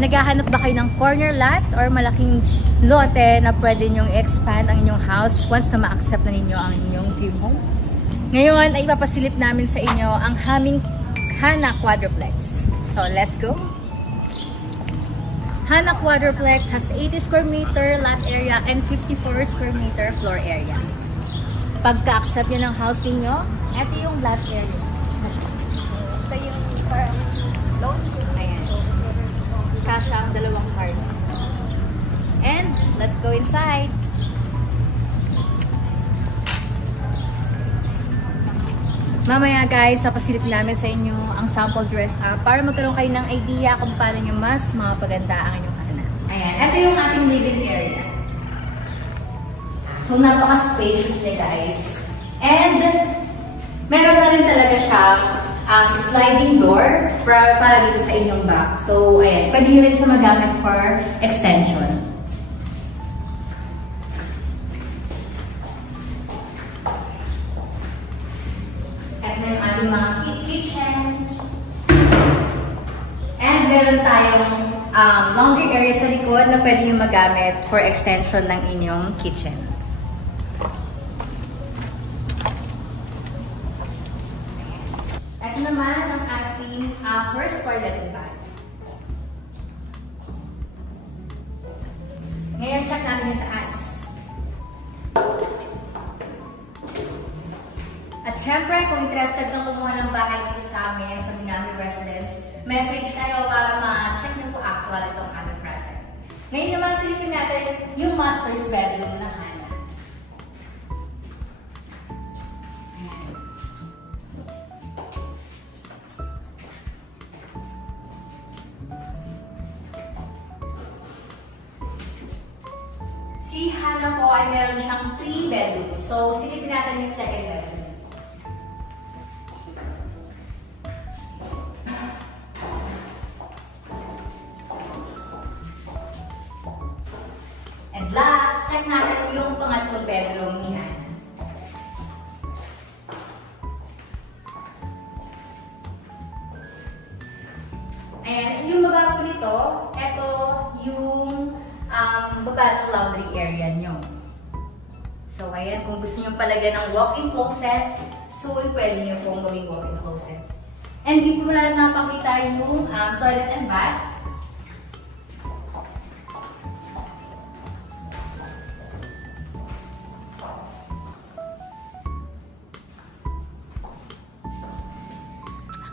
Ayan, naghahanap ba kayo ng corner lot or malaking lote na pwede nyong expand ang inyong house once na ma-accept na ninyo ang inyong dream home? Ngayon ay ipapasilip namin sa inyo ang aming Hana Quadruplex. So, let's go! Hana Quadruplex has 80 square meter lot area and 54 square meter floor area. Pagka-accept nyo ng house ninyo, ito yung lot area. Ito yung parang loan. Ayan. Kasha ang dalawang card. And, let's go inside. Mamaya guys, papasilip namin sa inyo ang sample dress up para magkaroon kayo ng idea kung paano nyo mas mapaganda ang inyong hana. Ayan, ito yung ating living area. So, napaka-spacious niya guys. And, meron na rin talaga siyang sliding door para dito sa inyong back. So, ayan, pwede nyo rin siya magamit for extension. Mga kitchen. And meron tayong laundry area sa likod na pwede nyo magamit for extension ng inyong kitchen. Ito naman ang ating first toilet and bath. Ngayon, check natin yung taas. At syempre, kung interested kang kumuha ng bahay dito sa amin, sa Minami Residence, message kayo para ma-check nyo po actual itong aming project. Ngayon naman, silipin natin yung master's bedroom ng Hana. Si Hana po ay meron siyang 3 bedrooms. So, silipin natin yung second bedroom. Last, check natin yung pangatlong bedroom ni Hana. Ayan, yung baba po nito, ito yung baba ng laundry area nyo. So, ayan, kung gusto nyo palagyan ng walk-in closet, soon pwede nyo pong gawing walk-in closet. And di po wala na napakita yung toilet and bath.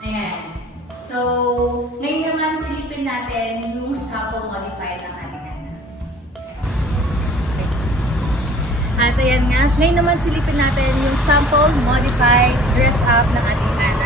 Ayan. So, ngayon naman silipin natin yung sample modified ng ating Hana. At ayan nga, ngayon naman silipin natin yung sample modified dress up ng ating Hana.